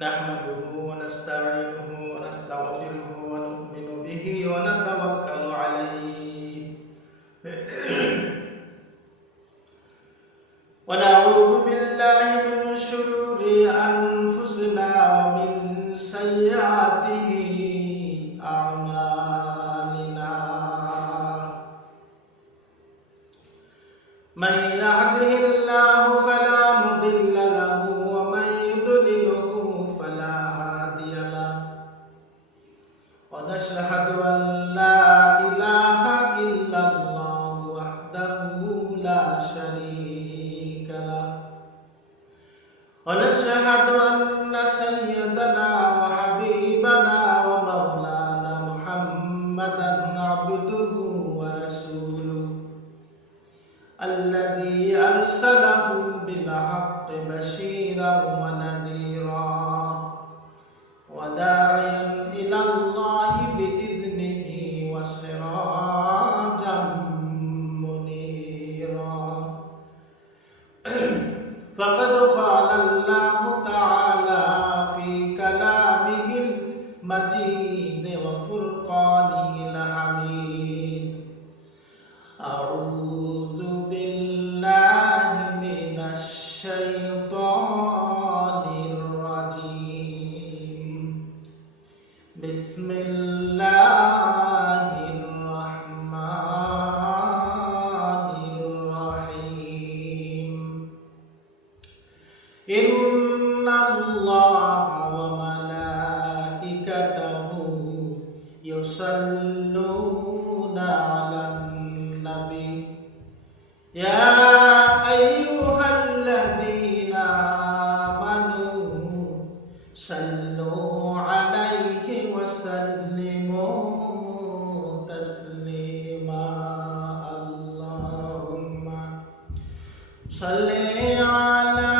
نحمده ونستعينه ونستغفره ونؤمن به ونتوكل عليه ونعوذ بالله من شرور أنفسنا ومن سيئات أعمالنا من يهده الله فلا مضل له ومن يضلله فلا هادي له ونشهد أن لا إله إلا الله وحده لا شريك له ونشهد أن سيدنا وحبيبنا ومولانا محمدا عبده ورسوله الذي أرسله بالحق بشيرا ونذيرا وداعيا إلى الله بإذنه وسراجا منيرا فقد قال الله تعالى في كلامه المجيد وفرقانه الحميد أعوذ بالله من الشيطان الرجيم بسم الله الرحمن الرحيم إن الله وملائكته يصلون على النبي يا أيها الذين آمنوا صلوا عليه وسلموا تسليما اللهم صل على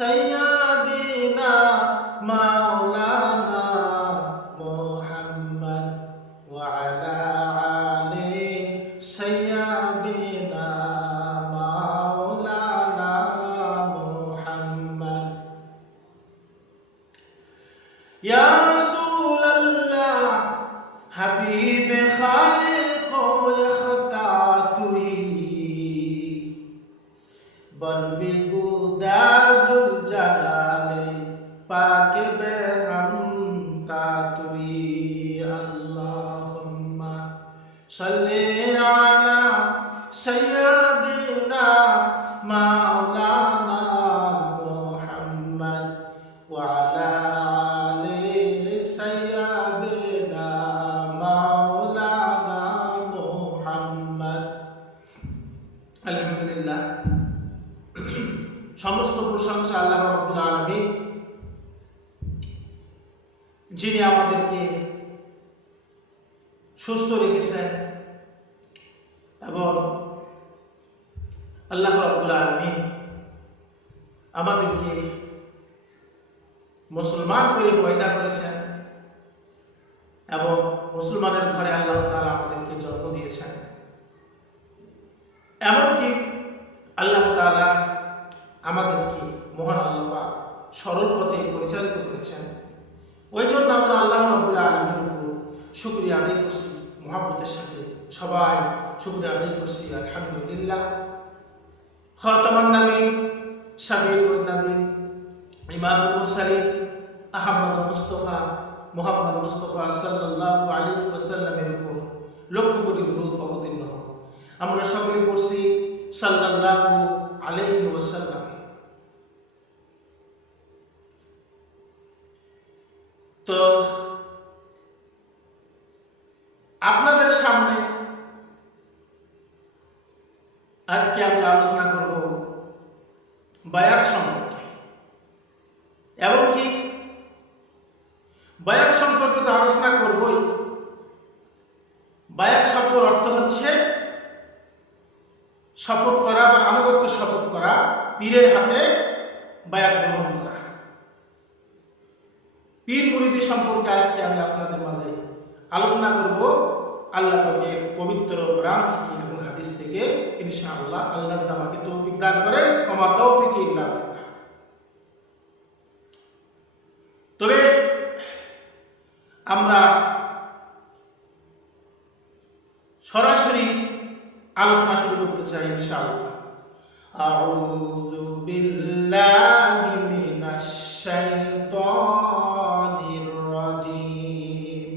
سيدنا مولانا محمد وعلى آل سيدنا مولانا محمد يا رسول الله حبيب خالق يختاتوي বলবিগুদাজুল জালালে পাকে বেহাম তাতুই আল্লাহুম্মা সাল্লি আলা সাইয়্যিদিনা মাওলানা মুহাম্মদ ওয়া আলা আলি সাইয়্যিদিনা মাওলানা মুহাম্মদ আলহামদুলিল্লাহ সমস্ত প্রশংসা আল্লাহ রাব্বুল আলামিন যিনি আমাদেরকে সুস্থ রেখেছেন এবং আল্লাহ রাব্বুল আলামিন আমাদেরকে মুসলমান করে পয়দা করেছেন এবং মুসলমানের ঘরে আল্লাহ তাআলা আমাদেরকে জন্ম দিয়েছেন। এমনকি আল্লাহ তাআলা আমাদেরকে মহান আল্লাহ পাক সরল পথে পরিচালিত করেছেন। ওই জন্য আমরা আল্লাহ রাব্বুল আলামিনের উপর শুকরিয়া আদায় করছি, মুহাব্বতের সাথে সবাই শুকরিয়া আদায় করছি আলহামদুলিল্লাহ। খাতামান নবীন, শাফিউল মুজনাবিন, ইমামুল মুরসালিন, আহমদ মুস্তাফা মুহাম্মদ মুস্তাফা সাল্লাল্লাহু আলাইহি ওয়াসাল্লামের উপর লক্ষ কোটি দরুদ অবতীর্ণ হোক। আমরা সকলে পড়ছি সাল্লাল্লাহু আলাইহি ওয়াসাল্লাম। তো আপনাদের সামনে আজকে আমি আলোচনা করব বায়াত সম্পর্কে। এমনকি বায়াত সম্পর্কে তো আলোচনা করবই। বায়াত শব্দের অর্থ হচ্ছে শপথ করা বা আনুগত্য শপথ করা, পীরের হাতে বায়াত গ্রহণ করা। পীর মুরিদি সম্পর্কে আজকে আমি আপনাদের মাঝে আলোচনা করব আল্লাহ পাকের পবিত্র কোরআন থেকে এবং হাদিস থেকে ইনশাআল্লাহ। আল্লাহ আমাকে তৌফিক দান করেন, ওয়া মা তৌফিকি ইল্লা বিল্লাহ। আমরা সরাসরি আলোচনা শুরু করতে চাই ইনশাআল্লাহ। আউযু বিল্লাহি মিনাশ শাইতানির রাজিম।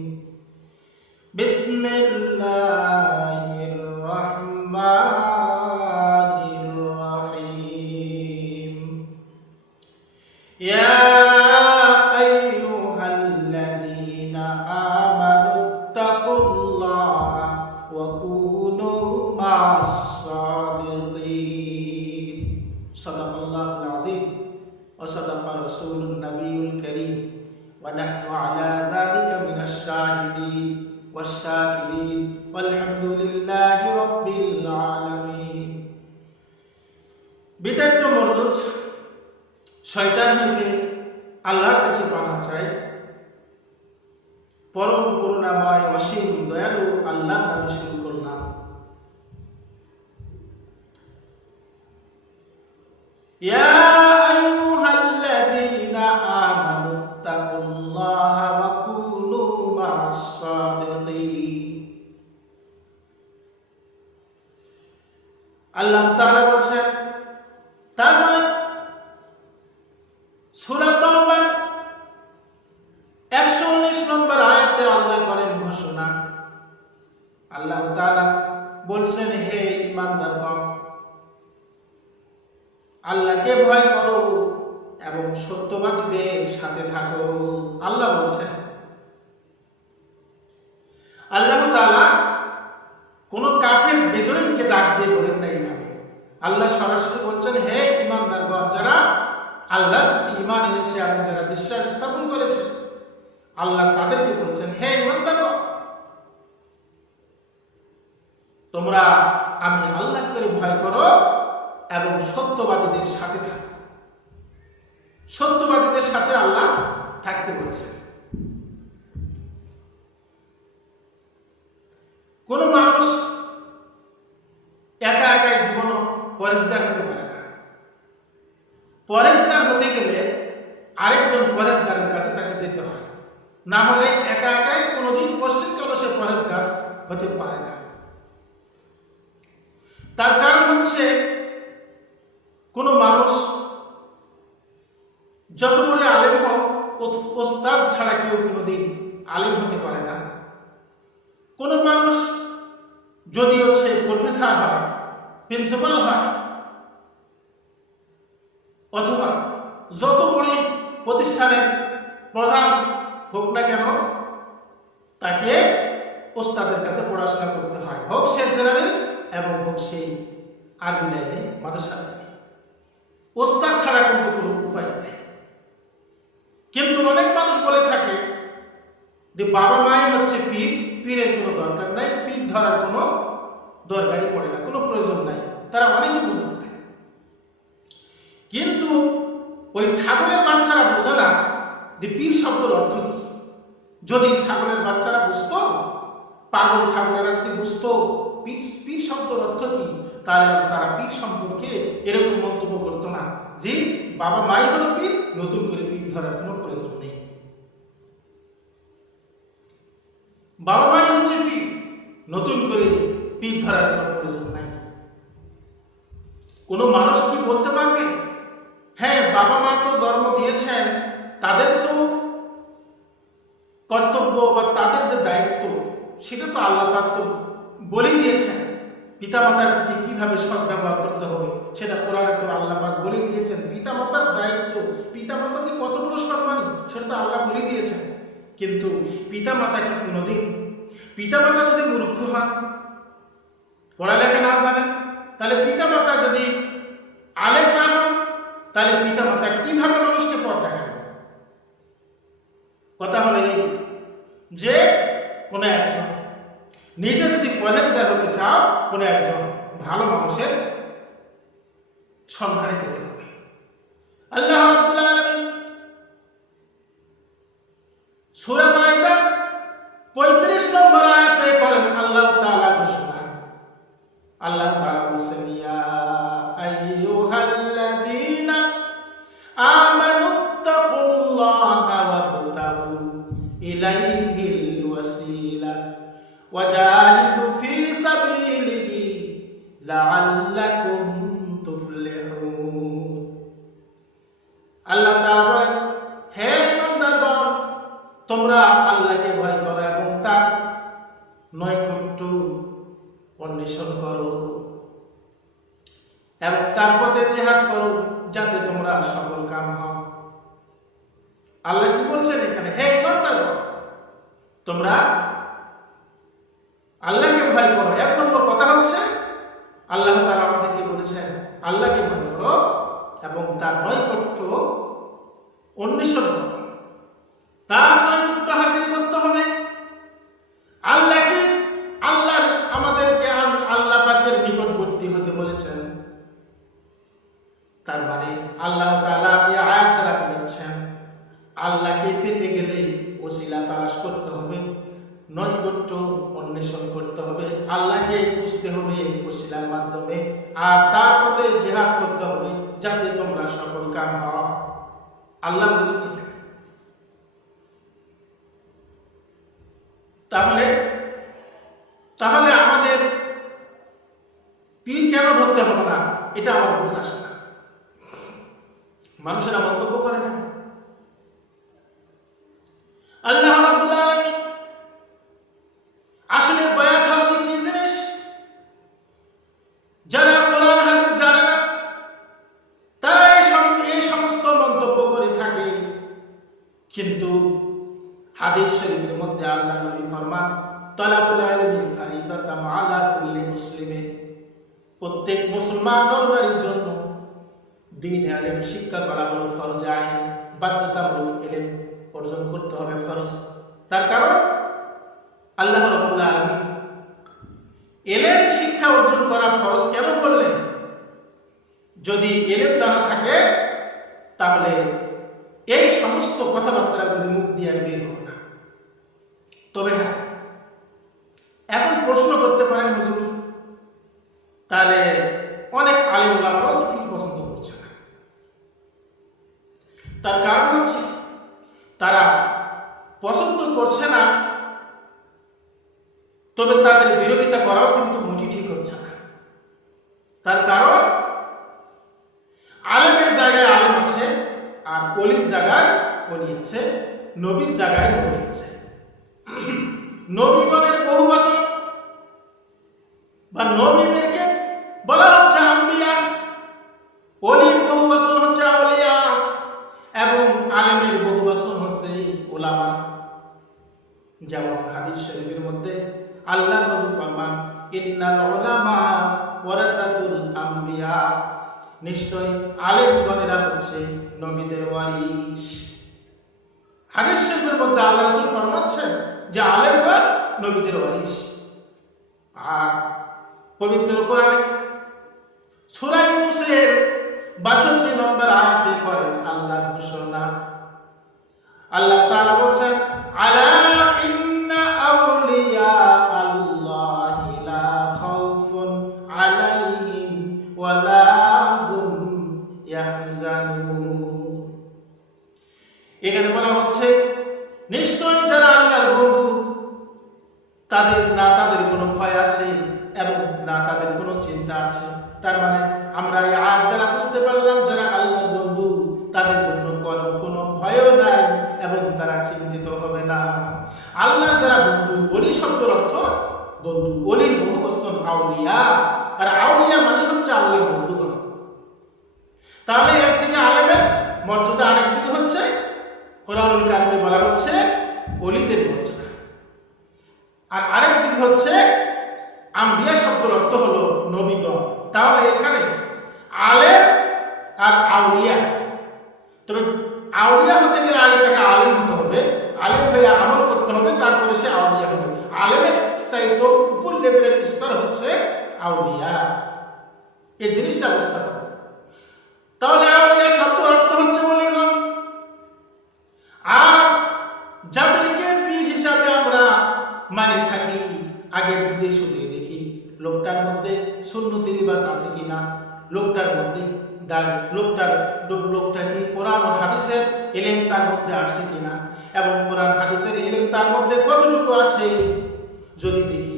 বিসমিল্লাহির রাহমানির রাহিম। ইয়া আইয়ুহাল্লাযীনা আমানুত্তাকুল্লাহা ওয়া কুনু মা'আস সাদিকিন। সাদাকাল্লাহুল আযীম ওয়া সাদাকা রাসূলুন নাবিয়্যুল কারীম ওয়া নাহনু আলা যালিকা মিনাশ শাহিদিন ওয়াশ শাকিরিন ওয়ালহামদুলিল্লাহি রাব্বিল আলামিন। বিতাড়িত মরদুদ শয়তান হইতে আল্লাহর কাছে পানা চাই। পরম করুণাময় অসীম দয়ালু আল্লাহর নামে শুরু করলাম। ইয়া আইয়ুহাল্লাযীনা আমানুত্তাকুল্লাহা ওয়া কুনু মা'আস সাদিকিন। আল্লাহ তাআলা বলেন, তার মানে সূরা তাওবার 119 নম্বর আয়াতে আল্লাহ করেন ঘোষণা। আল্লাহ তাআলা বলছেন, হে ঈমানদারগণ, আল্লাহকে ভয় করো এবং সত্যবাদীদের সাথে থাকো। আল্লাহ বলছেন। আল্লাহ তাআলা কোন কাফের বেদুইনকে ডাক দিয়ে বলেন না এইভাবে। আল্লাহ সরাসরি বলছেন, হে ঈমানদারগণ, যারা আল্লাহর প্রতি ঈমান এনেছে এবং যারা বিশ্বাস স্থাপন করেছে, আল্লাহ তাদেরকে বলছেন, হে ঈমানদারগণ, তোমরা আমি আল্লাহকে ভয় করো এবং সত্যবাদীদের সাথে থাকো। সত্যবাদীদের সাথে আল্লাহ থাকতে বলেছেন। কোন মানুষ একা একাই জীবন পরেজগার হতে পারে না। পরেজগার হতে গেলে আরেকজন পরেজগারের কাছে তাকে যেতে হয়, না হলে একা একাই কোনোদিন পশ্চিমকালে সে পরেজগার হতে পারে না। তার কারণ হচ্ছে, কোন মানুষ যত বড় আলেম হোক, ওস্তাদ ছাড়া কেউ কোনোদিন আলেম হতে পারে না। কোন মানুষ যদিও সে প্রফেসর হয়, প্রিন্সিপাল হয়, অথবা যত বড় প্রতিষ্ঠানের প্রধান হোক না কেন, তাকে ওস্তাদের কাছে পড়াশোনা করতে হয়, হোক সে জেনারেল এবং হোক সেই আরবি লাইনে, মাদ্রাসা লাইনে। ওস্তাদ ছাড়া কিন্তু কোনো উপায় নেই। কিন্তু অনেক মানুষ বলে থাকে যে বাবা মাই হচ্ছে পীর, পীরের কোনো দরকার নাই, পীর ধরার কোনো দরকারই পড়ে না, কোনো প্রয়োজন নাই, তারা অনেকে মনে করে। কিন্তু ওই ছাগলের বাচ্চারা বোঝে না যে পীর শব্দের অর্থ কি। যদি ছাগলের বাচ্চারা বুঝতো, পাগল ছাগলেরা যদি বুঝতো পীর শব্দের অর্থ কি, তাহলে তারা পীর সম্পর্কে এরকম মন্তব্য করতো না যে বাবা মাই হলো পীর, নতুন করে পীর ধরার কোনো প্রয়োজন নেই। বাবা মাই হচ্ছে পীর, নতুন করে পীর ধরার কোনো প্রয়োজন নাই। কোনো মানুষ কি বলতে পারবে, হ্যাঁ বাবা মা তো জন্ম দিয়েছেন, তাদের তো কর্তব্য বা তাদের যে দায়িত্ব সেটা তো আল্লাহ পাক তো বলেই দিয়েছেন। পিতামাতার প্রতি কিভাবে সদ্ব্যবহার করতে হবে সেটা কোরআনে তো আল্লাহ পাক বলে দিয়েছেন। পিতামাতার দায়িত্ব, পিতামাতা যে কত বড় সম্মানী সেটা তো আল্লাহ বলে দিয়েছেন। কিন্তু পিতামাতা কি কোনোদিন, পিতামাতা যদি মূর্খ হন, পড়ালেখা না জানেন, তাহলে পিতামাতা যদি আলেম না হন, তাহলে পিতামাতা কিভাবে মানুষকে পথ দেখাবে? কথা হলো এই যে কোনো একজন নিজে যদি পরেজগার হতে চাও, কোনো একজন ভালো মানুষের সন্ধানে যেতে হবে। আল্লাহ রাব্বুল আলামিন সূরা মাইদা 35 নম্বর আয়াতে করেন আল্লাহ তাআলা ঘোষণা। আল্লাহ তাআলা বলেন, ইয়া আইয়ুহাল্লাযীনা আমানুত্তাকুল্লাহা ওয়াবতাগু ইলাইহি ওয়াজাহিদু ফি সাবিলিহি লাআল্লাকুম তুফলিহুন। আল্লাহ তাআলা বলেন, হে ইমানদারগণ, তোমরা আল্লাহকে ভয় করো এবং তার নৈকট্য অন্বেষণ করো এবং তার পথে জিহাদ করো, যাতে তোমরা সফল কাম হও। আল্লাহ কি বলছেন এখানে? হে ইমানদারগণ, তোমরা আল্লাহকে ভয় করো। এক নম্বর কথা হচ্ছে আল্লাহ তাআলা আমাদেরকে বলেছেন আল্লাহকে ভয় করো এবং তার নৈকট্য অন্বেষণ করো। তার নৈকট্য হাসিল করতে হবে। আল্লাহ আমাদেরকে আল্লাহ পাকের নিকটবর্তী হতে বলেছেন। তার মানে আল্লাহ তাআলা এই আয়াত দ্বারা বোঝাচ্ছেন আল্লাহকে পেতে গেলে ওসিলা তালাশ করতে হবে, নৈকট্য অন্বেষণ করতে হবে, আল্লাহকে খুঁজতে হবে ওসিলার মাধ্যমে, আর তার পথে জিহাদ করতে হবে যাতে তোমরা সফল কাম হও। আল্লাহ বলেছেন। তাহলে আমাদের পীর কেন ধরতে হবে না, এটা আমার বুঝ আসে না। মানুষেরা মন্তব্য করে কেন? আল্লাহ রাব্বুল আলামিন আসলে বায়াত হাউজি কি জিনিস যারা কোরআন হাদিস জানে না তারা এই সমস্ত মন্তব্য করে থাকে। কিন্তু হাদিস শরীফের মধ্যে আল্লাহ নবী ফরমান, তালাবুল ইলমি ফারিদাতুন আলা কুল্লি মুসলিমিন, প্রত্যেক মুসলমান নরনারীর জন্য দ্বীন ইলম শিক্ষা করা হলো ফরজ আইন, বাধ্যতামূলক ইলম অর্জন করতে হবে, ফরজ। তার কারণ আল্লাহ রাব্বুল আলামিন ইলম শিক্ষা অর্জন করা ফরজ কেন করলেন? যদি ইলম জানা থাকে তাহলে এই সমস্ত কথাবার্তাগুলি মুখ দিয়ে আর বের হবে না। তবে হ্যাঁ, এখন প্রশ্ন করতে পারেন, হুজুর তাহলে অনেক আলেম ওলামারাও তো পীর পছন্দ করছে না। তার কারণ হচ্ছে তারা পছন্দ করছে না, তবে তাদের বিরোধিতা করাও কিন্তু মোটি ঠিক হচ্ছে না। তার কারণ আলেমের জায়গায় আলেম আছে, আর অলির জায়গায় অলি আছে, নবীর জায়গায় নবী আছে। নবীগণের বহু বছর বা নবীদেরকে বলা হচ্ছে আম্বিয়া, অলির বহু বছর হচ্ছে আউলিয়া, এবং আলেমের বহু বছর হচ্ছে উলামা। যেমন হাদিস শরীফের মধ্যে আল্লাহ নবী ফরমান, ইন্নাল উলামা ওয়ারাসাতুল আম্বিয়া, নিশ্চয় আলেমগণেরা হচ্ছে নবীদের ওয়ারিস। হাদিস শরীফের মধ্যে আল্লাহ রাসূল ফরমাচ্ছেন যে আলেমগণ নবীদের ওয়ারিস। আর পবিত্র কোরআনে সূরা ইউনূসের ৬২ নম্বর আয়াতে করেন আল্লাহ ঘোষণা। আল্লাহ তাআলা বলেন, আলা ইন্না আউলিয়া আল্লাহি লা খাউফুন আলাইহিম ওয়া লা হুম ইয়াহজানুন। এখানে বলা হচ্ছে নিশ্চয়ই যারা আল্লাহর বন্ধু তাদের কোনো ভয় আছে এবং না তাদের কোনো চিন্তা আছে। তার মানে আমরা এই আয়াত দ্বারা বুঝতে পারলাম যারা আল্লাহর বন্ধু তাদের জন্য কোনো ভয়ও নাই এবং তারা চিন্তিত হবে না। আল্লাহর যারা বন্ধু, ওলি শব্দের অর্থ বন্ধু, ওলির বহু বচন আউলিয়া, আর আউলিয়া মানে হচ্ছে আল্লাহর বন্ধুগণ। তাহলে একদিকে আলেমের মর্যাদা, আরেকদিকে হচ্ছে কোরআনুল কারিমে বলা হচ্ছে ওলিদের মর্যাদা, আর আরেকদিকে হচ্ছে আম্বিয়া শব্দের অর্থ হলো নবীগণ। তাহলে এখানে আলেম আর আউলিয়া, তবে আউলিয়া হতে গেলে আগে তাকে আলেম হতে হবে, আলেম হয়ে আমল করতে হবে, তারপরে সে আউলিয়া হবে। আলেমের চাইতে উপর লেভেলের স্তর হচ্ছে আউলিয়া। এই জিনিসটা বুঝতে হবে। তাহলে আউলিয়া শব্দের অর্থ হচ্ছে ওলিগণ। আর যাদেরকে পীর হিসাবে আমরা মানে থাকি, আগে বুঝে সুঝিয়ে দেখি লোকটার মধ্যে সুন্নতি লিবাস আছে কিনা, লোকটার মধ্যে লোকটা কি কোরআন ও হাদিসের ইলম তার মধ্যে আসে কিনা, এবং কোরআন হাদিসের ইলম তার মধ্যে কতটুকু আছে। যদি দেখি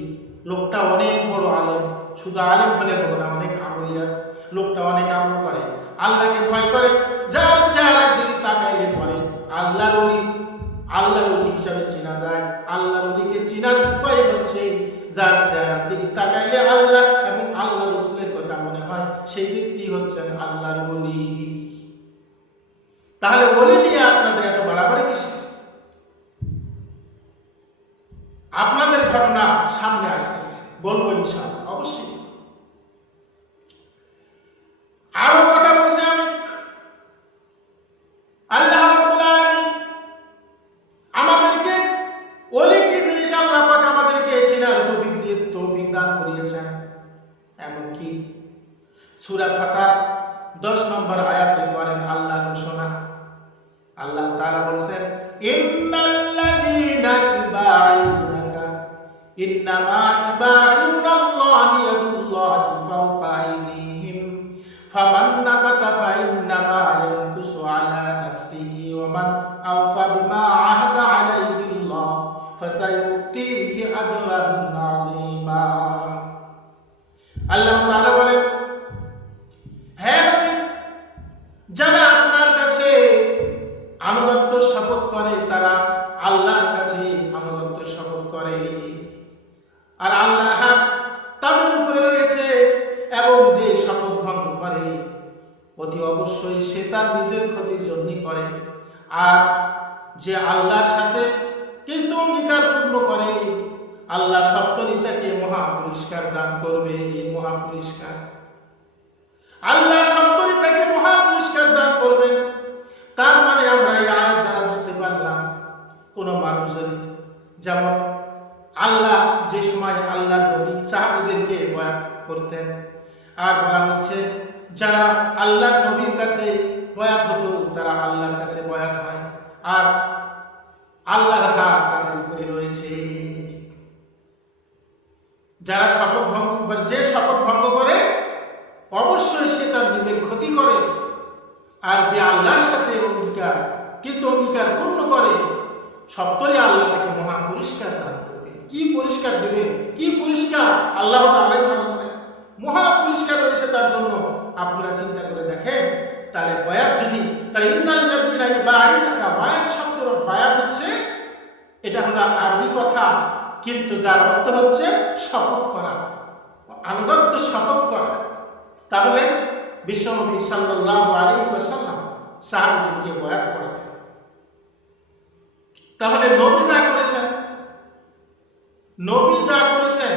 লোকটা অনেক বড় আলেম, শুধু আলেম হলে হবে না, অনেক আমলিয়াত, লোকটা অনেক আমল করে, আল্লাহকে ভয় করে, যার চেহারার দিকে তাকাইলে পরে আল্লাহর ওলি হিসাবে চেনা যায়। আল্লাহর ওলিকে চেনার উপায় হচ্ছে যার চেহারার দিকে তাকাইলে আল্লাহ এবং আল্লাহ রাসূলের কথা মনে হয়, সেই ব্যক্তি হচ্ছেন আল্লাহর ওলি। তাহলে ওলি নিয়ে আপনাদের এত বাড়াবাড়ি কিসের? আপনাদের ঘটনা সামনে আসতেছে, বলবো ইনশাআল্লাহ, অবশ্যই। আরো কথা বলছে আমি, আল্লাহ রাব্বুল আলামিন আমাদেরকে ওলি কি জিনিস আল্লাহ পাক আমাদেরকে চেনার তৌফিক দান করিয়েছেন। এমনকি সূরা ফাতির 10 নম্বর আয়াতে করেন আল্লাহ ঘোষণা, আল্লাহ তাআলা বলেন, ইন্নাল্লাযীনা ইউবাইউনাকা ইন্নামা ইউবাইউনাল্লাহি ইয়াদুল্লাহি ফাওকা আইদিহিম ফামান নাকাতা ফাইন্নামা ইয়ানকুসু আলা নাফসিহি ওয়া মান আওফা বিমা আহাদা আলাইহিল্লাহ ফাসায়ুতিহি আজরান আযীমা। আল্লাহ তাআলা বলেন, হে নবী, যারা আপনার কাছে আনুগত্য শপথ করে তারা আল্লাহর কাছে আনুগত্য শপথ করে, আর আল্লাহর হাত তাদের উপরে রয়েছে, এবং যে শপথ ভঙ্গ করে অতি অবশ্যই সে তার নিজের ক্ষতির জন্যই করে। আর যে আল্লাহর সাথে কৃত অঙ্গীকার পূর্ণ করে, আল্লাহ সপ্তরী তাকে মহা পুরস্কার দান করবে। মহা পুরস্কার, আল্লাহ সপ্তরী তাকে মহা পুরস্কার দান করবেন। তার মানে আমরা এই আয়াত দ্বারা বুঝতে পারলাম, কোন মানুষের যেমন আল্লাহ যে সময় আল্লাহর নবী সাহাবীদেরকে বয়াত করতেন, আর বলা হচ্ছে যারা আল্লাহর নবীর কাছে বয়াত হতো তারা আল্লাহর কাছে বয়াত হয়, আর আল্লাহর হাত তাদের উপরে রয়েছে। যারা শপথ ভঙ্গ, যে শপথ ভঙ্গ করে অবশ্যই সে তার নিজের ক্ষতি করে, আর যে আল্লাহর সাথে কৃত অঙ্গীকার পূর্ণ করে সপ্তরে আল্লাহ তাকে মহা পুরস্কার দান করবে। কি পুরস্কার দেবেন, কি পুরস্কার আল্লাহ তাআলাই ভালো জানেন। মহা পুরস্কার রয়েছে তার জন্য, আপনারা চিন্তা করে দেখেন। তাহলে বায়াত যদি, তাহলে ইন্নাল্লাযীনা ইউবাইউনাকা, বায়াত শব্দের বায়াত হচ্ছে, এটা হলো আরবি কথা, কিন্তু যার অর্থ হচ্ছে শপথ করা, আনুগত্য শপথ করা। তাহলে বিশ্বনবী সাল্লাল্লাহু আলাইহি ওয়াসাল্লাম সাহাবীদেরকে বয়াত করাতেন। তাহলে নবী যা করেছেন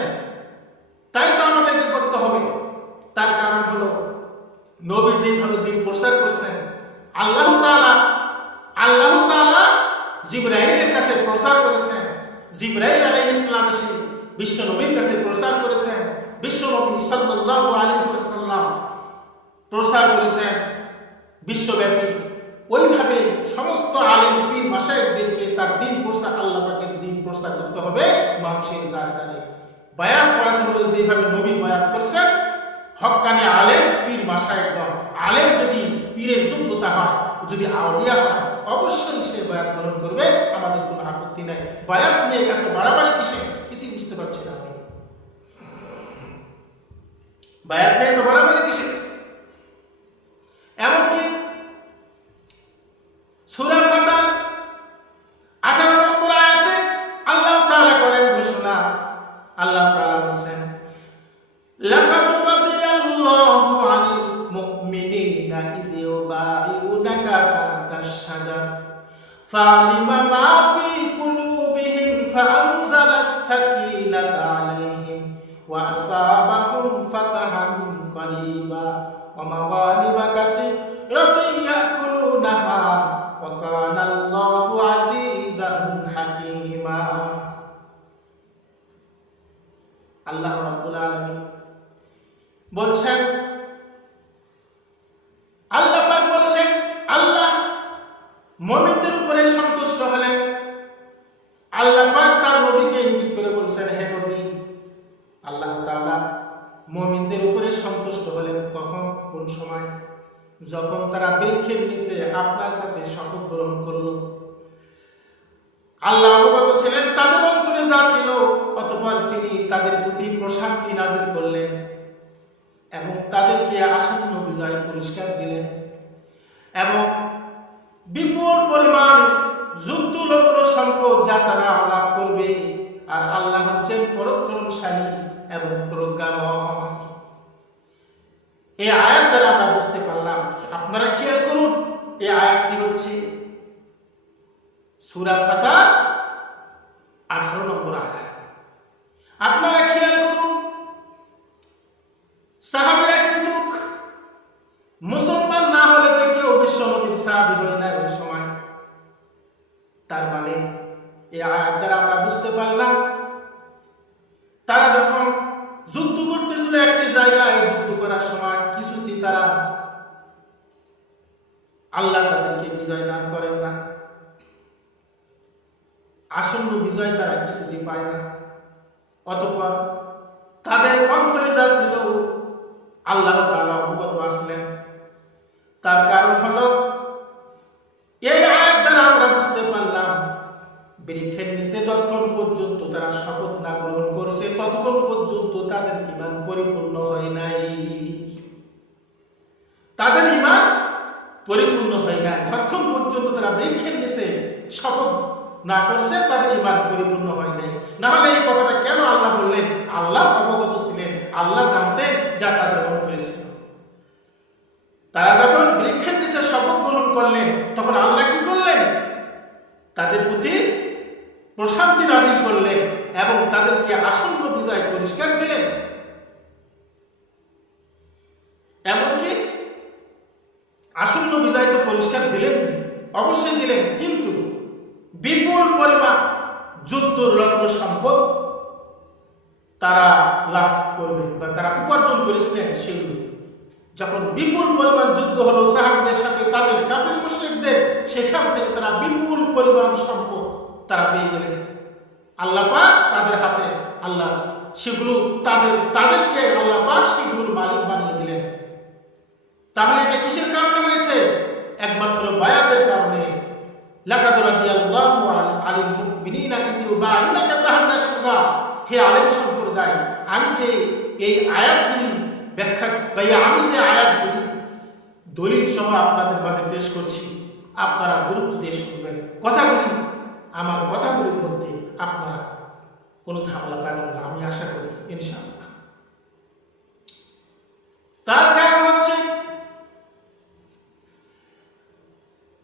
তাই তো আমাদেরকে করতে হবে। তার কারণ হলো নবী যেভাবে দিন প্রচার করছেন, আল্লাহ তাআলা জিবরাইলের কাছে প্রচার করেছেন। জিবরাইল আলাইহিস সালাম এসে বিশ্ব নবীর কাছে প্রচার করেছেন, বিশ্ব নবী সাল্লাল্লাহু আলাইহি ওয়াসাল্লাম প্রচার করেছেন বিশ্বব্যাপী। ওইভাবে সমস্ত আলেম পীর মাশায়েখদেরকে তার দিন প্রচার, আল্লাহ পাকের দিন প্রচার করতে হবে মানুষের দ্বারে দ্বারে। বায়াত করাতে হবে যেভাবে নবী বায়াত করছেন। হক্কানি আলেম পীর মাশায়েখগণ, আলেম যদি পীরের যোগ্যতা হয়, যদি আউলিয়া হয়, অবশ্যই সে বায়াত গ্রহণ করবে, আমাদের কোনো আপত্তি নাই। বায়াত নিয়ে এত বাড়াবাড়ি কিছুই বুঝতে পারছি না আমি। বায়াত নিয়ে এত বাড়াবাড়ি কিসে? এমনকি সূরা ফাতির 18 নম্বর আয়াতে আল্লাহ তাআলা করেন ঘোষণা। আল্লাহ তাআলা বলেন, লাকাদ রাদিয়াল্লাহু আনিল মুমিনিনা ইয ইউবাইউনাকা তাহতাশ শাজার ফা'আলিমা মা ফি কুলুবিহিম ফাআনজালাস সাকিনাতা আলাইহিম ওয়া আসাবাহুম ফাতহান করিবা ওয়া মাগালিবা কাসীরাতান ইয়াকুলুনাহা ওয়া কানাল্লাহু আজিজান হাকীমা। আল্লাহ রাব্বুল আলামিন বলছেন, আল্লাহ পাক বলছেন, আল্লাহ মুমিনদের উপরে সন্তুষ্ট হলেন। আল্লাহ পাক তার নবীকে ইঙ্গিত করে বলছেন, হে নবী, আল্লাহ তাআলা মুমিনদের উপরে সন্তুষ্ট হলেন কখন, কোন সময়? যখন তারা বৃক্ষের নিচে আপনার কাছে শপথ গ্রহণ করল। আল্লাহ অবগত ছিলেন তাদের অন্তরে যা ছিল, অতঃপর অতঃপর তিনি তাদের প্রতি প্রশান্তি নাযিল করলেন এবং তাদেরকে আসন্ন বিজয় পুরস্কার দিলেন এবং বিপুল পরিমাণ যুদ্ধলগ্ন সম্পদ যা তারা লাভ করবে। আর আল্লাহ হচ্ছেন পরাক্রমশালী এবং প্রজ্ঞাময়। এই আয়াত দ্বারা আমরা বুঝতে পারলাম। আপনারা খেয়াল করুন, এই আয়াতটি হচ্ছে সূরা ফাতহার 18 নম্বর আয়াত। আপনারা খেয়াল করুন, সাহাবীরা কিন্তু মুসলমান না হলে তো কেউ বিশ্ব নবীর সাহাবী হয় না ওই সময়। তার মানে এই আয়াত দ্বারা আমরা বুঝতে পারলাম তারা যখন যুদ্ধ করতেছিল একটি জায়গায়, যুদ্ধ করার সময় কিছুতেই তারা আল্লাহ তাদেরকে বিজয় দান করেন না, আসন্ন বিজয় তারা কিছুতেই পায় না। অতঃপর তাদের অন্তরে যা ছিল আল্লাহ তাআলা অবগত আসলেন। তার কারণ হলো এই আয়াত দ্বারা আমরা বুঝতে পারলাম বৃক্ষের নিচে যতক্ষণ পর্যন্ত তারা শপথ না গ্রহণ করেছে ততক্ষণ পর্যন্ত তাদের ঈমান পরিপূর্ণ হয় নাই। তাদের ঈমান পরিপূর্ণ হয় না যতক্ষণ পর্যন্ত তারা বৃক্ষের নিচে শপথ না করছে, তাদের ঈমান পরিপূর্ণ হয় নাই। না হলে এই কথাটা কেন আল্লাহ বললেন? আল্লাহ অবগত ছিলেন, আল্লাহ জানতেন যা তাদের অন্তরে ছিল। তারা যখন বৃক্ষের নিচে শপথ গ্রহণ করলেন তখন আল্লাহ কি করলেন? তাদের প্রতি প্রশান্তি নাযিল করলেন এবং তাদেরকে আসন্ন বিজয় পুরস্কার দিলেন। এমনকি আসন্ন বিজয় তো পুরস্কার দিলেন, অবশ্যই দিলেন, কিন্তু বিপুল পরিমাণ যুদ্ধলগ্ন সম্পদ তারা লাভ করবেন বা তারা উপার্জন করেছিলেন। সেগুলো যখন বিপুল পরিমাণ যুদ্ধ হলো সাহাবীদের সাথে তাদের কাফির মুশরিকদের, সেখান থেকে তারা বিপুল পরিমাণ সম্পদ তারা পেয়ে গেলেন। আল্লাহ পাক তাদের হাতে আল্লাহ সেগুলো তাদেরকে আল্লাহ পাক সেগুলোর মালিক বানিয়ে দিলেন। তাহলে এটা কিসের কারণে হয়েছে? একমাত্র বায়াতের কারণে। লাকাদ রাদিয়াল্লাহু আনিল মুমিনিনা ইয ইউবাইউনাকা তাহতা আশ-শাজরা। হে আলেম সম্প্রদায়, আমি যে এই আয়াতগুলি ব্যাখ্যা আমি যে আয়াতগুলি দলিল সহ আপনাদের মাঝে পেশ করছি, আপনারা গুরুত্ব দিয়ে শুনবেন। কথাগুলি, আমার কথাগুলির মধ্যে আপনারা কোনো ঝামেলা পাবেন না, আমি আশা করি ইনশাআল্লাহ। তার কারণ হচ্ছে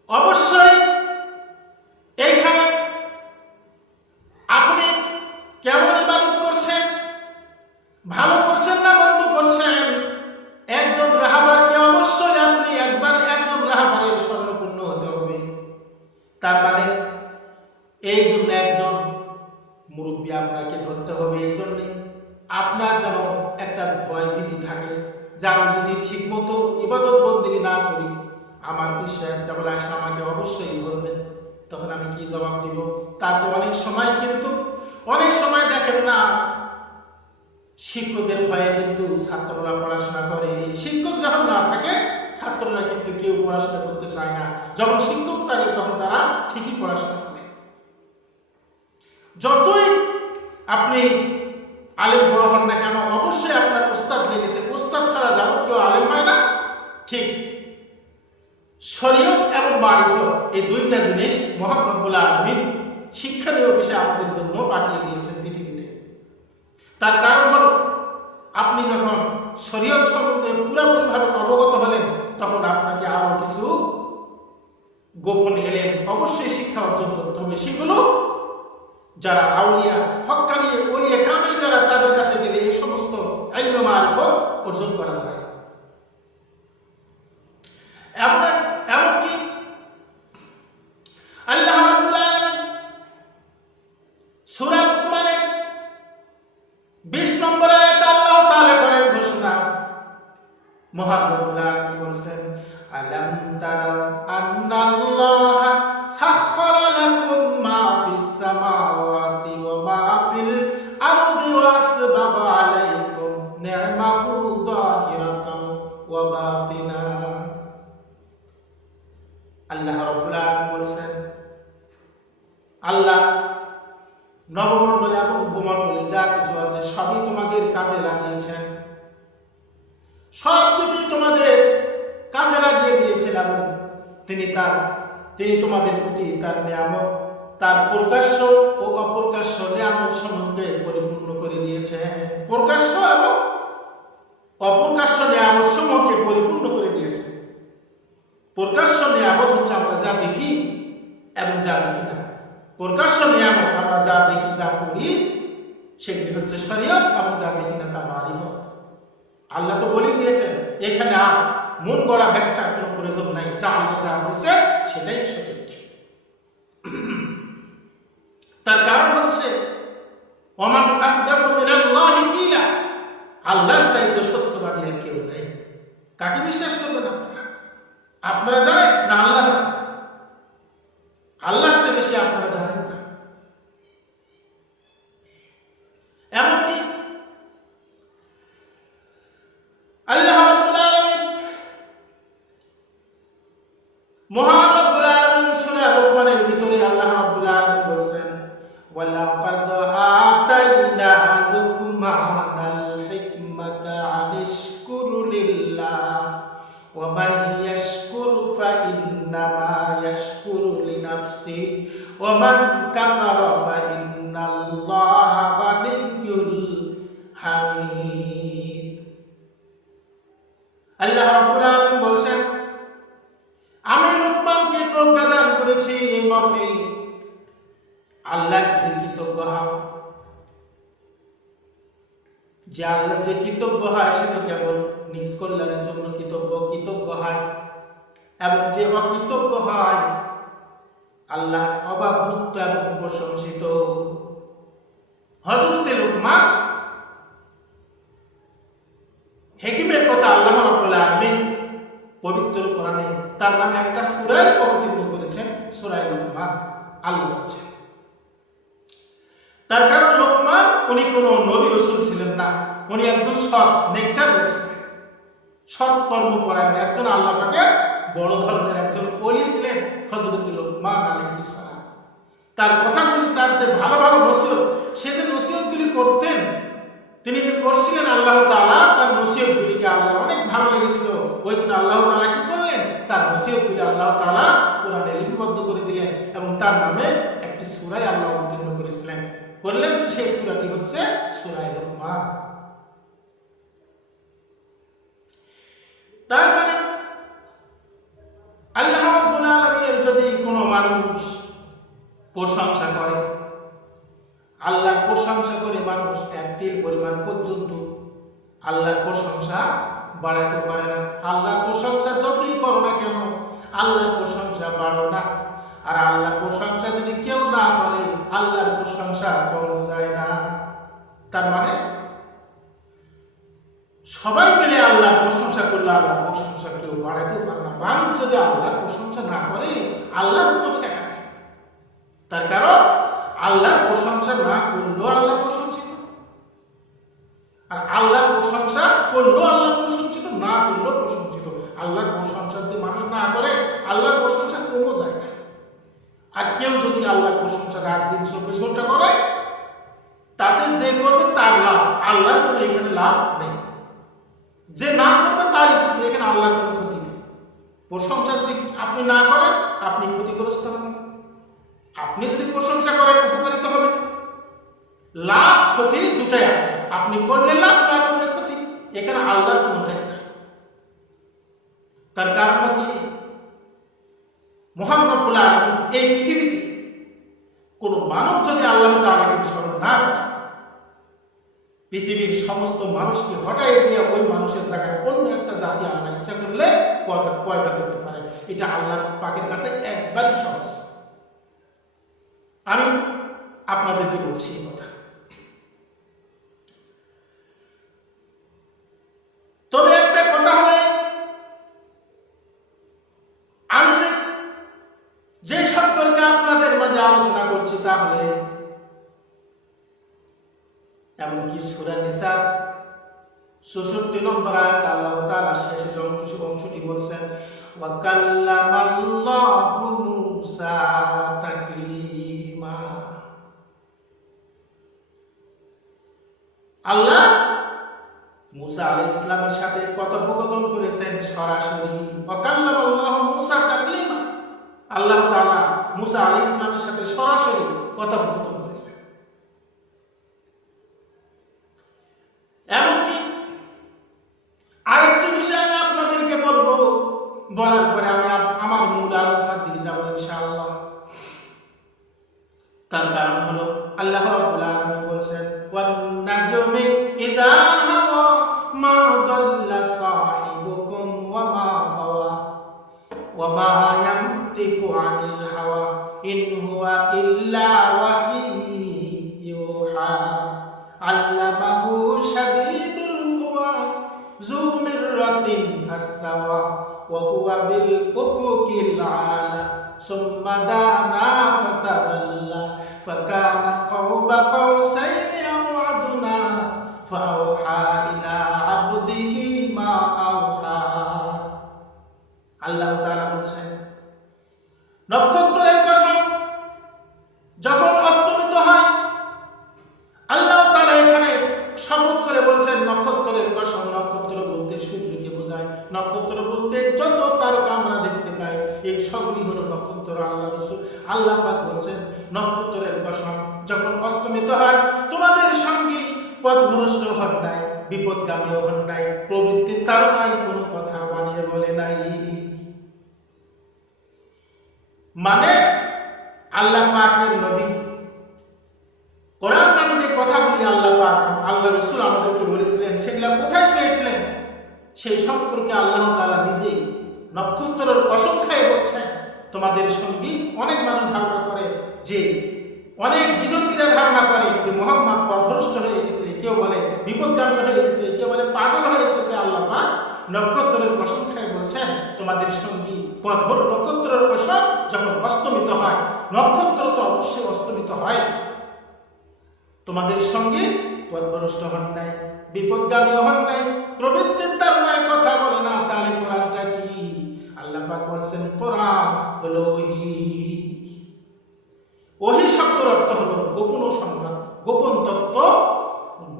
অবশ্যই এইখানে আপনি কেমন ইবাদত করছেন, ভালো করছেন না মন্দ করছেন, একজন রাহাবারকে অবশ্যই আপনি একজন রাহাবারের স্বর্ণপূর্ণ হতে হবে। তার মানে এই জন্য একজন মুরব্বী আপনাকে ধরতে হবে। এই জন্যে আপনার যেন একটা ভয় ভীতি থাকে যে আমি যদি ঠিক মতো ইবাদত বন্দেগী না করি আমার বিশ্বাস কেবল এসে আমাকে অবশ্যই ধরবেন, তখন আমি কি জবাব দিব? তাকে অনেক সময় দেখেন না, শিক্ষকের ভয়ে কিন্তু ছাত্ররা পড়াশোনা করে। শিক্ষক যখন না থাকে ছাত্ররা কিন্তু কেউ পড়াশোনা করতে চায় না। যখন শিক্ষক থাকে তখন তারা ঠিকই পড়াশোনা করে। যতই আপনি আলেম বড় হন না কেন, অবশ্যই আপনার ওস্তাদ লেগেছে। ওস্তাদ ছাড়া যেমন কেউ আলেম হয় না, ঠিক শরীয়ত এবং মারিফত এই দুইটা জিনিস মহান রব্বুল আলামিন শিক্ষণীয় বিষয় আমাদের জন্য পাঠিয়ে দিয়েছেন পৃথিবীতে। তার কারণ হলো আপনি যখন শরীয়ত সম্বন্ধে পুরোপুরিভাবে অবগত হলেন তখন আপনাকে আরো কিছু গোপন এলেম অবশ্যই শিক্ষা অর্জন করতে হবে। সেগুলো যারা আউলিয়া হক্কানি ওলিয়া কামিল যারা, তাদের কাছে গেলে এই সমস্ত ইলম মারিফত অর্জন করা যায়। এমনকি আল্লাহ রাব্বুল আলামিন সূরা লুকমানের 20 নম্বর আয়াতে আল্লাহ তাআলা করেন ঘোষণা। মহান রব্বুল আলামিন বলেন, আলাম তারা আন্নাল্লাহা সাখখারা লাকুম মা ফিস সামাওয়াতি ওয়া মা ফিল আরদি ওয়া আসবাগা আলাইকুম নি'মাহু যাহিরাতাও ওয়া বাতিনা। আল্লাহ রাব্বুল আলামিন বলেন, আল্লাহ নবমণ্ডলে এবং ভূমণ্ডলে যা কিছু আছে সবই তোমাদের কাজে লাগিয়েছেন, সব কিছুই তোমাদের কাজে লাগিয়ে দিয়েছেন এবং তিনি তোমাদের প্রতি তার নিয়ামত, তার প্রকাশ্য ও অপ্রকাশ্য নিয়ামত সমূহকে পরিপূর্ণ করে দিয়েছেন। প্রকাশ্য এবং অপ্রকাশ্য নিয়ামত সমূহকে পরিপূর্ণ করে দিয়েছেন। প্রকাশ্য নিয়ামত হচ্ছে আমরা যা দেখি এবং যা দেখি না। প্রকাশ্য নিয়ামত আমরা যা দেখি, যা পড়ি, সেগুলি হচ্ছে শরীয়ত, এবং যা দেখি না তা মারিফত। আল্লাহ তো বলে দিয়েছেন, এখানে আর মন গড়া ব্যাখ্যার কোনো প্রয়োজন নাই। যা আল্লাহ যা বলছেন সেটাই সঠিক। তার কারণ হচ্ছে ওমান আসদাকু মিনাল্লাহি কিলা, আল্লাহর চাইতে সত্যবাদী আর কেউ নেই। কাকে বিশ্বাস করবেন আপনারা? আপনারা জানেন না আল্লাহ জানেন? আল্লাহর চেয়ে বেশি আপনারা জানেন না। এমনকি আল্লাহ রাব্বুল আলামিন, মহান রাব্বুল আলামিন সূরা লোকমানের ভিতরে আল্লাহ রাব্বুল আলামিন বলেন, ওয়ালাকাদ আতাইনা লুকমানাল হিকমাতা আনিশকুর লিল্লাহ ওয়া মান ইয়াশকুর ফাইন্নামা ইয়াশকুরু লিনাফসিহি ওয়া মান কাফারা ফাইন্নাল্লাহা গানিয়্যুল হামিদ। আল্লাহ রাব্বুল আলামিন বলেন, আমি লোকমানকে প্রজ্ঞা দান করেছি এই মর্মে, আল্লাহর প্রতি কৃতজ্ঞ হও। যে আল্লাহ যে কৃতজ্ঞ হয় সে তো কেবল নিজ কল্যাণের জন্য কৃতজ্ঞ হয়, এবং যে অকৃতজ্ঞ হয় আল্লাহ অভাব মুক্ত এবং প্রশংসিত। হযরতে লোকমান হিকমের কথা আল্লাহ রাব্বুল আলামিন পবিত্র কোরআনে তার নামে একটা সূরা অবতীর্ণ করেছেন, সূরা লোকমান। আল্লাহ বলেছেন, তার কারণ লোকমান উনি কোনো নবী রাসূল ছিলেন না, উনি একজন সৎ নেককার লোক ছিলেন, সৎ কর্মপরায়ণ একজন আল্লাহ পাকের বড় ধরনের একজন ওলি ছিলেন হযরত লোকমান আলাইহিস সালাম। তার কথাগুলি, তার যে ভালো ভালো নসিহত, সে যে নসিহতগুলি করতেন, তিনি যে করছিলেন, আল্লাহ তাআলা তার নসিহতগুলিকে আল্লাহর অনেক ভালো লেগেছিল। ওই জন্য আল্লাহ তাআলা কি করলেন, তার নসিহতগুলি আল্লাহ তাআলা কোরআনে লিপিবদ্ধ করে দিলেন এবং তার নামে একটি সূরা আল্লাহ অবতীর্ণ করলেন। সেই সূরাটি হচ্ছে সূরা লোকমান। তার মানে আল্লাহ রাব্বুল আলামিনের যদি কোনো মানুষ প্রশংসা করে, আল্লাহর প্রশংসা করে মানুষ এক তিল পরিমাণ পর্যন্ত আল্লাহর প্রশংসা বাড়াইতে পারে না। আল্লাহর প্রশংসা যতই করো না কেন, আল্লাহর প্রশংসা বাড়ো না। আর আল্লাহর প্রশংসা যদি কেউ না করে, আল্লাহর প্রশংসা কমে যায় না। তার মানে সবাই মিলে আল্লাহর প্রশংসা করলে আল্লাহর প্রশংসা কেউ বাড়াইতেও পারে না। মানুষ যদি আল্লাহর প্রশংসা না করে, আল্লাহর কোনো ঠেকা নেই। তার কারণ আল্লাহর প্রশংসা না করলেও আল্লাহ প্রশংসিত, আর আল্লাহর প্রশংসা করলেও আল্লাহ প্রশংসিত, না করলেও প্রশংসিত। আল্লাহর প্রশংসা যদি মানুষ না করে, আল্লাহর প্রশংসা কমে যায় না। আর কেউ যদি আল্লাহর প্রশংসা রাত দিন 24 ঘন্টা করে, তাতে যে করবে তার লাভ, আল্লাহর কোনো এখানে লাভ নেই। যে না করবে তারই ক্ষতি, এখানে আল্লাহর কোনো ক্ষতি নেই। প্রশংসা যদি আপনি না করেন, আপনি ক্ষতিগ্রস্ত হবেন। আপনি যদি প্রশংসা করেন, উপকারিত হবেন। লাভ ক্ষতি দুটাই আপনি করলে লাভ, না করলে ক্ষতি। এখানে আল্লাহর কোনোটাই না। তার কারণ হচ্ছে মহান রব্বুল আলামিন এই পৃথিবীতে কোনো মানব যদি আল্লাহ তাআলাকে স্মরণ না করে, পৃথিবীর সমস্ত মানুষকে হটাই দিয়ে ওই মানুষের জায়গায় অন্য একটা জাতি আল্লাহ ইচ্ছা করলে পয়দা করতে পারে। এটা আল্লাহর পাকের কাছে একবারই সহজ। আমি আপনাদেরকে বলছি এই কথা। তবে একটা কথা হলে, আমি যে সম্পর্কে আপনাদের মাঝে আলোচনা করছি তাহলে এমনকি সূরা নিসার ৬৪ নম্বর আয়াত আল্লাহ তাআলা শেষের অংশটি বলছেন, ওয়া কাল্লামাল্লাহু মূসা তাকলিমা। আল্লাহ মুসা আলাইহিস সালামের সাথে কথোপকথন করেছেন সরাসরি। ওয়াকাল্লামাল্লাহু মুসা তাকলিমা, আল্লাহ তাআলা মুসা আলাইহিস সালামের সাথে সরাসরি কথোপকথন করেছেন। এমনকি আরেকটি বিষয় আমি আপনাদেরকে বলবো, বলার পরে আমি আমার মূল আলোচনার দিকে যাব ইনশাআল্লাহ। তার কারণ হলো আল্লাহ রাব্বুল আলামিন বলেছেন, ওয়ান নাজমি ইযা হাওয়া মা দাল্লা সাহিবুকুম ওয়া মা গাওয়া ওয়া মা ইয়ানতিকু আনিল হাওয়া ইন হুয়া ইল্লা ওয়াহিয়ুহা আল্লামাহু শাদীদুল কুওয়া যু মিররাতিন ফাস্তাওয়া ওয়া হুয়া বিল উফুকিল আলা সুম্মা দানা ফাতাদাল্লা ফাকানা কাওবা কাওসাইনি আও আদনা ফাআওহা ইলা আবদিহি মা আওহা। আল্লাহ তাআলা বলেছেন, নক্ষত্রের কসম যখন অস্তমিত হয়, আল্লাহ তাআলা এখানে শপথ করে বলছেন নক্ষত্রের কসম। নক্ষত্র বলতে সূর্যকে বোঝায়, নক্ষত্র বলতে যত তারকা আমরা দেখতে পাই এই সবই হলো নক্ষত্র। আল্লাহ পাক বলছেন নক্ষত্রের কসম যখন অস্তমিত হয় তোমাদের সঙ্গে পথভ্রষ্ট হন নাই, বিপদগামীও হন নাই, প্রবৃত্তির তাড়নায় কোনো কথা বানিয়ে বলে নাই। মানে আল্লাহ পাকের নবী কোরআন নামে যে কথাগুলি আল্লাহ পাক আল্লাহ রাসূল আমাদেরকে বলেছিলেন সেগুলা কোথায় পেয়েছিলেন সেই সম্পর্কে আল্লাহ তাআলা নিজেই নক্ষত্রের কসম খেয়ে বলছেন তোমাদের সঙ্গী। অনেক মানুষ ধারণা করে যে, অনেক বিদর্মীরা ধারণা করে যে মুহাম্মদ পথভ্রষ্ট হয়ে গেছে, কেউ বলে বিপদগামী হয়ে গেছে, কেউ বলে পাগল হয়েছে। আল্লাহ পাক নক্ষত্রের কসম খেয়ে বলছেন তোমাদের সঙ্গী নক্ষত্রের কসম যখন অস্তমিত হয়, নক্ষত্র তো অবশ্যই অস্তমিত হয়, তোমাদের সঙ্গে পথভ্রষ্ট হন নাই, বিপদগামী হন নাই, প্রবৃত্তির তাড়নায় কথা বলে না। তাহলে কোরআনটা কি? আল্লাহ পাক বলছেন কোরআন হলো ওহী। ওহী শব্দের অর্থ হলো গোপন সংবাদ, গোপন তত্ত্ব,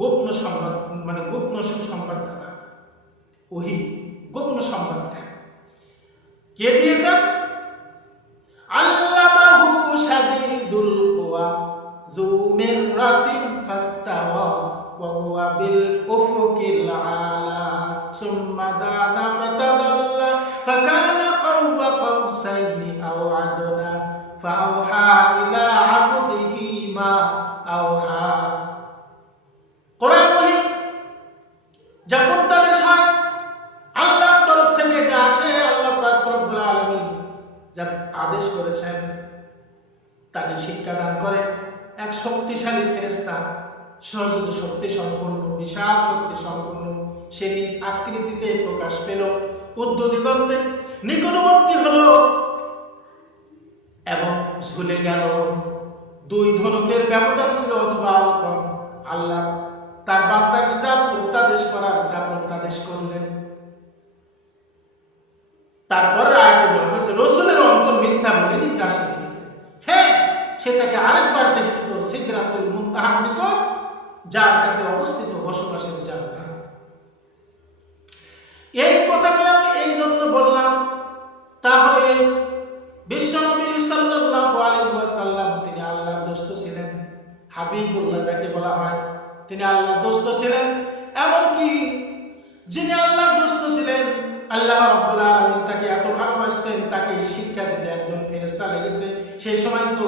গোপন সংবাদ, মানে গোপন সুসংবাদ দেওয়া। ওহী গোপন সংবাদটা কে দিয়েছেন? আল্লামাহু শাদীদুল কুওয়া যু মিররাতিন ফাস্তাওয়া ওয়া হুয়া বিল উফুকিল আলা সুম্মা দানা ফাতাদাল্লা ফাকানা কাওবা কাওসাইনি আও আদনা ফাআওহা ইলা আবদিহি মা আওহা। কোরআন ওহী যা প্রত্যাদেশ হয় আল্লাহর তরফ থেকে, যা আসে আল্লাহ পাক রব্বুল আলামিন যা আদেশ করেছেন তাকে শিক্ষাদান করে এক শক্তিশালী ফেরেশতা, সহযোগ শক্তি সম্পন্ন, বিশাল শক্তি সম্পন্ন। সে নিজ আকৃতিতে প্রকাশ পেল, উর্ধ্ব দিগন্তে নিকটবর্তী হলো এবং ঝুলে গেল। 2 ধনুকের ব্যবধান ছিল অথবা আরো কম। আল্লাহ তার বান্দাকে যা প্রত্যাদেশ করার তা প্রত্যাদেশ করলেন। তারপরে আয়াতে বলা হয়েছে রাসূলের অন্তর মিথ্যা বলেনি, যা সে দেখেছে। হ্যাঁ, সে তাকে আরেকবার দেখেছিল সিদরাতুল মুনতাহার নিকট, যার কাছে অবস্থিত বসবাসের জায়গা। এই কথাগুলো আমি এই জন্য বললাম, তাহলে বিশ্বনবী সাল্লাল্লাহু আলাইহি ওয়াসাল্লাম তিনি আল্লাহর দোস্ত ছিলেন। হাবিবুল্লাহ যাকে বলা হয় তিনি আল্লাহর দোস্ত ছিলেন। এমনকি যিনি আল্লাহর দোস্ত ছিলেন আল্লাহ রাব্বুল আলামিন তাকে এত ভালোবাসতেন, তাকে শিক্ষা দিতে একজন ফেরেশতা লেগেছে। সেই সময় তো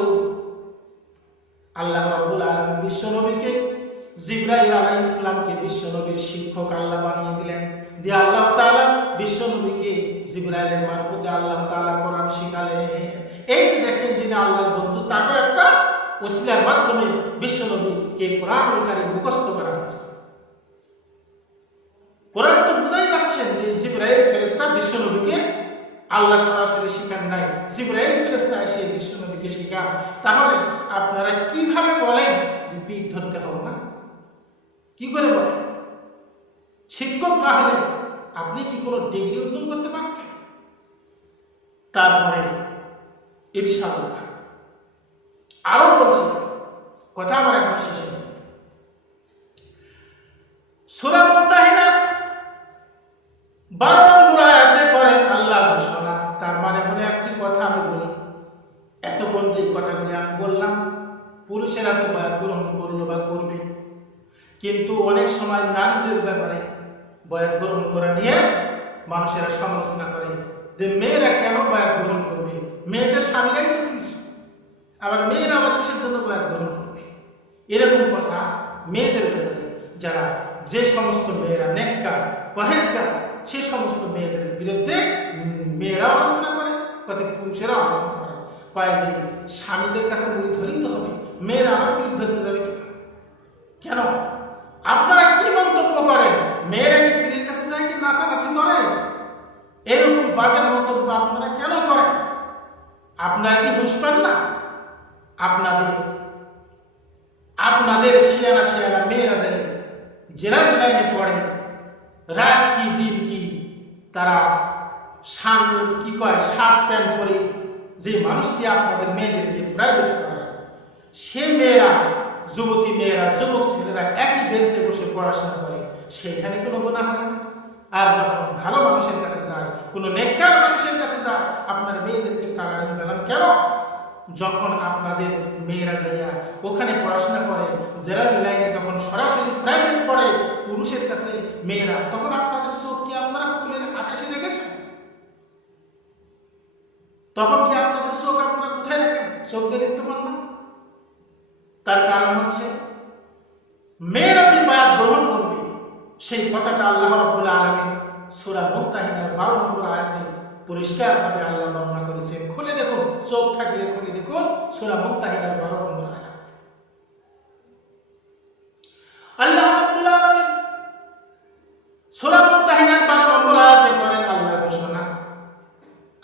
আল্লাহ রাব্বুল আলামিন বিশ্বনবীকে জিবরাইল আলাইহিস সালামকে বিশ্বনবীর শিক্ষক আল্লাহ বানিয়ে দিলেন। দিয়ে আল্লাহ তাআলা বিশ্বনবীকে জিবরাইলের মারফতে আল্লাহ তাআলা কোরআন শিখালেন। এই যে দেখেন, যিনি আল্লাহর বন্ধু তাকে একটা ওসিলার মাধ্যমে বিশ্বনবীকে কোরআনুল কারীম মুখস্থ করা হয়েছে। কোরআন তো বুঝাই যাচ্ছেন যে জিবরাইল ফেরেশতা বিশ্বনবীকে আল্লাহ সরাসরি শিখান নাই, জিবরাইল ফেরেশতা এসে বিশ্বনবীকে শিখান। তাহলে আপনারা কিভাবে বলেন যে পিঠ ধরতে হবে না? কি করে বলেন? শিক্ষক না হলে আপনি কি কোনো ডিগ্রি অর্জন করতে পারতেন? তারপরে ইনশাআল্লাহ আরো বলছি, কথা আমার এখন শেষ হয়ে যাবে। সূরা মুমতাহিনার 12 নম্বর আয়াতে করেন আল্লাহ ঘোষণা। তার মানে হলো একটি কথা আমি বলি, এতক্ষণ যে কথাগুলি আমি বললাম পুরুষেরা তো বয়াত গ্রহণ করলো বা করবে, কিন্তু অনেক সময় নারীদের ব্যাপারে বয়াত গ্রহণ করা নিয়ে মানুষেরা সমালোচনা করে যে মেয়েরা কেন বয়াত গ্রহণ করবে, মেয়েদের স্বামীরাই তো কি, আবার মেয়েরা আবার কিসের জন্য বয়াত গ্রহণ করবে, এরকম কথা মেয়েদের ব্যাপারে যারা যে সমস্ত মেয়েরা নেককার পরহেজগার সে সমস্ত মেয়েদের বিরুদ্ধে মেয়েরাও আলোচনা করে, তাতে পুরুষেরাও আলোচনা করে, কয় যে স্বামীদের কাছে মুড়ি ধরেই তো হবে, মেয়েরা আবার পিঠ ধরতে যাবে কেন? কেন আপনারা কি মন্তব্য করেন? মেয়েরা কি পীরের কাছে যায় কি নাচানাচি করে? এরকম বাজে মন্তব্য আপনারা কেন করেন? আপনারা কি হুঁশ পান না? আপনাদের শিয়ানা শিয়ানা মেয়েরা যায় জেনারেল লাইনে পড়ে, রাত কি দিন কি, তারা কি কয় শার্ট প্যান্ট পরে যে মানুষটি আপনাদের মেয়েদেরকে প্রাইভেট পড়ায়, সে মেয়েরা যুবতী মেয়েরা যুবক ছেলেরা একই বেঞ্চে বসে পড়াশোনা করে, সেখানে কোনো গুনাহ হয় না। আর যখন ভালো মানুষের কাছে যায়, কোনো নেককার মানুষের কাছে যায়, আপনার মেয়েদেরকে কালারিং বানান কেন? যখন আপনাদের মেয়েরা যাইয়া ওখানে পড়াশোনা করে, জেনারেল লাইনে যখন সরাসরি প্রাইভেট পড়ে পুরুষের কাছে মেয়েরা, তখন আপনাদের চোখ কি আপনারা ফুলের আকাশে রেখেছেন? তখন কি আপনাদের চোখ আপনারা কোথায় রাখেন? চোখ দিয়ে দেখতে পান না? তার কারণ হচ্ছে মেয়েরা যে বায়াত গ্রহণ করবে সেই কথাটা আল্লাহ রাব্বুল আলামিন সূরা মুমতাহিনার 12 নম্বর আয়াতে পরিষ্কারভাবে আল্লাহ বর্ণনা করেছেন। খুলে দেখুন, চোখ থাকলে খুলে দেখুন সূরা মুমতাহিনার 12 নম্বর আয়াত। আল্লাহ রাব্বুল আলামিন সূরা মুমতাহিনার 12 নম্বর আয়াতে করেন আল্লাহ ঘোষণা।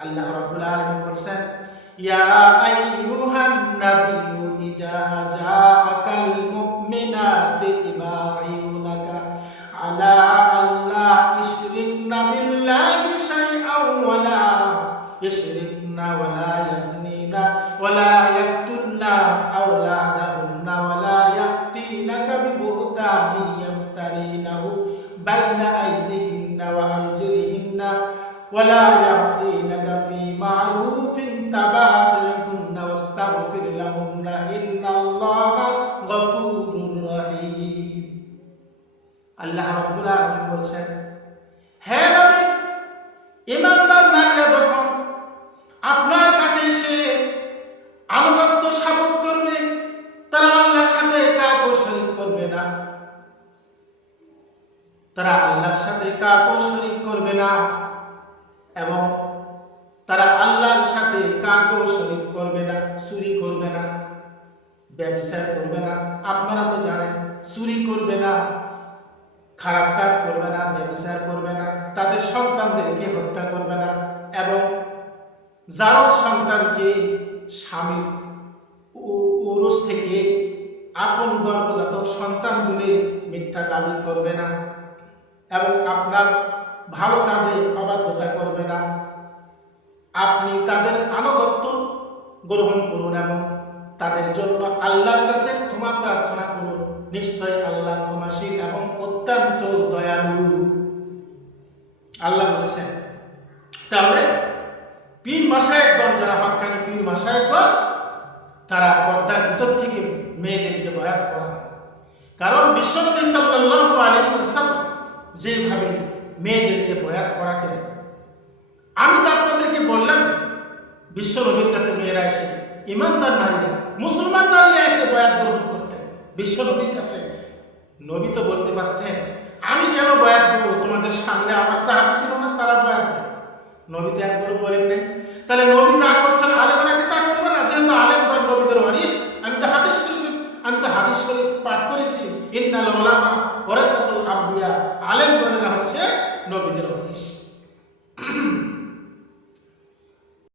আল্লাহ রাব্বুল আলামিন বলেন, ইয়া আইয়ুহান নাবিয়্যু ইজা জাআকাল মুমিনাতু ইবাইউনাকা আলা আল্লা ইশরিকনা বিল্লাহি শাইআন ওয়ালা ইশরিকনা ওয়ালা ইয়াজনিনা ওয়ালা ইয়াকতুলনা আওলাদাহুন্না ওয়ালা ইয়াতিনাকা বিবুহতানি ইফতারিনাহু বাইনা আইদিহিন্না ওয়া আরজুলিহিন্না ওয়ালা ইয়াসিনাকা ফি মা'রুফিন তাবাইহুন্না ওয়াস্তাগফির লাহুন্না ইন্নাল্লাহা গফুরুর রহিম। আল্লাহ রাব্বুল আলামিন বলেন, হে নবী, ঈমানদার নারীরা যখন আপনার কাছে এসে আনুগত্য শপথ করবে, তারা আল্লাহর সাথে কাউকে শরীক করবে না, তারা আল্লাহর সাথে কাউকে শরীক করবে না, এবং তারা আল্লাহর সাথে কাউকে শরীক করবে না, চুরি করবে না, ব্যভিচার করবে না। আপনারা তো জানেন, চুরি করবে না, খারাপ কাজ করবে না, ব্যভিচার করবে না, তাদের সন্তানদেরকে হত্যা করবে না, এবং জারজ সন্তানকে স্বামীর উরুস থেকে আপন গর্ভজাতক সন্তান বলে মিথ্যা দাবি করবে না, এবং আপনার ভালো কাজে অবাধ্যতা করবে না। আপনি তাদের আনুগত্য গ্রহণ করুন এবং তাদের জন্য আল্লাহর কাছে ক্ষমা প্রার্থনা করুন, নিশ্চয় আল্লাহ ক্ষমাশীল এবং অত্যন্ত দয়ালু। আল্লাহ বলেছেন, তাহলে পীর মাশায়েখগণ যারা হক্কানি পীর মাশায়েখগণ, তারা পর্দার ভিতর থেকে মেয়েদেরকে বয়াত পড়ান। কারণ বিশ্বনবী সাল্লাল্লাহু আলাইহি ওয়াসাল্লাম যেভাবে মেয়েদেরকে বয়াত পড়াতেন, আমি তো আপনাদেরকে বললাম, বিশ্বনবীর কাছে মেয়েরা এসে, ইমানদার নারীরা, মুসলমান নারীরা এসে বয়াত গ্রহণ করতেন বিশ্বনবীর কাছে। নবী তো বলতে পারতেন, আমি কেন বয়াত দেব, তোমাদের সামনে আমার সাহাবী ছিল না, তারা বয়াত দেন। নবী তো একবারও বলেন নাই। তাহলে নবী যা করছেন আলেমরা কি তা করবে না? যেহেতু আলেমগণ নবীদের ওয়ারিস, আমি তো হাদিস শরীফ পাঠ করেছি, ইন্নাল উলামা ওয়ারাসাতুল আমবিয়া, আলেমগণেরা হচ্ছে নবীদের ওয়ারিস।